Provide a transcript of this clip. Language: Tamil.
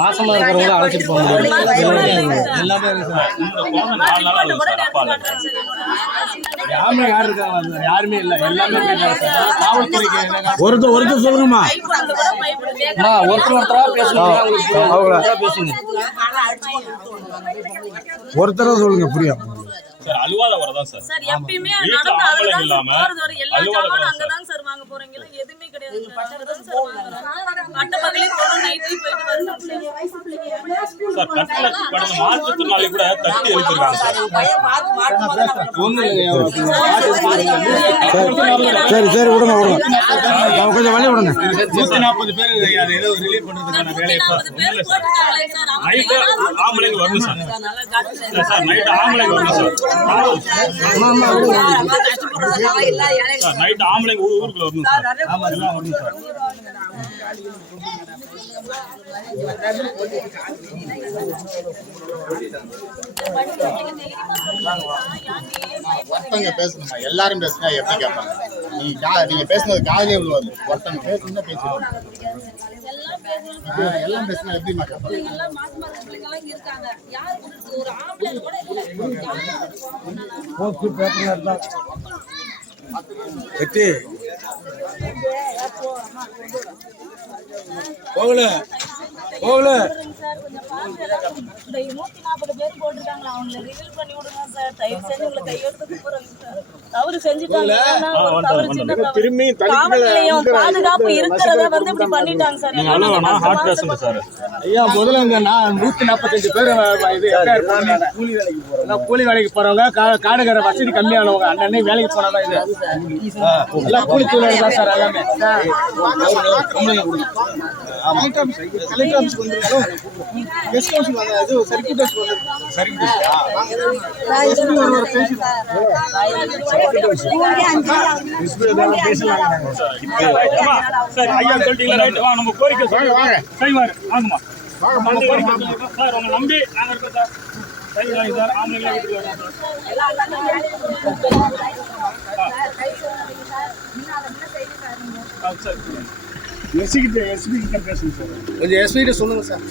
மாசமா இருக்கிறவங்க அழைச்சிட்டு போவாங்க. யார் இருக்காங்க? யாருமே இல்ல. எல்லாமே ஒருத்தர் சொல்லுங்கம்மா. ஒருத்தரா பேசுங்க. ஒருத்தர சொல்லுங்க புரியும். சார் அலுவாத வரதான் சார். சார் எப்பவுமே நடந்து அதுதான் இல்லாம எல்லா ஜாமானும் அங்க தான் சார் வாங்க போறீங்க. எதுமே கிடையாது. பட்டதான் சார் வாங்குறோம். பட்ட பகலே போறோம், நைட்லி போயிட்டு வரணும் சார். கட்டல கடந்த மாசத்துனால கூட தட்டி எழுதிருக்காங்க சார். சரி விடுங்க கொஞ்சம் வழி விடுங்க. 140 பேர் அது ஏதோ ரிலீவ் பண்றதுக்கான வேலையை நைட் ஆம்பளைங்க வரணும் சார். சார் நைட் ஆம்பளைங்க வரணும் சார். நைட் ஆம்பளைங்க ஊருக்குள்ள வரணும் சார். ஆமா எல்லாம் வரணும் சார். ஒருத்தங்க பேசணுமா? எல்லாரும் பேசுனா எப்படி கேட்பாங்க? நீங்க பேசுனது காதலே விழுவாது. ஒருத்தங்க பேசணும்னா பேசுவாங்க. எல்லாம் பேசினா எப்படிமா கேட்பாங்க? போகல 140 பேர் போட்டுருக்காங்க. அவங்களை ரிவீல் பண்ணி விடுங்க சார். தயவு செஞ்சு உங்களை கையெழுத்து போறோம் சார். தவறு செஞ்சுட்டாங்க. பாதுகாப்பு இருக்கிறத வந்து இப்படி பண்ணிட்டாங்க சார். ஐயா முதல்ல இந்த 145 பேர் கூலி வேலைக்கு போறவங்க, காடுகிற வசதி கம்மியானவங்க அன்னன்னைக்கு வேலைக்கு போனாதான் இது எல்லாம் கூலி தொழிலாளி தான் சார். எல்லாமே நம்ம கோரிக்கை செய்வாரு. ஆகுமா சார் உங்க நம்பி நாங்க இருக்கோம் சார். செய்வாங்க சார். ஆம்பளைங்களா வீட்டுக்கு வரணும் சார். எஸ்பி கிட்ட பேசுங்க சார். கொஞ்சம் எஸ்பி கிட்ட சொல்லுங்க சார்.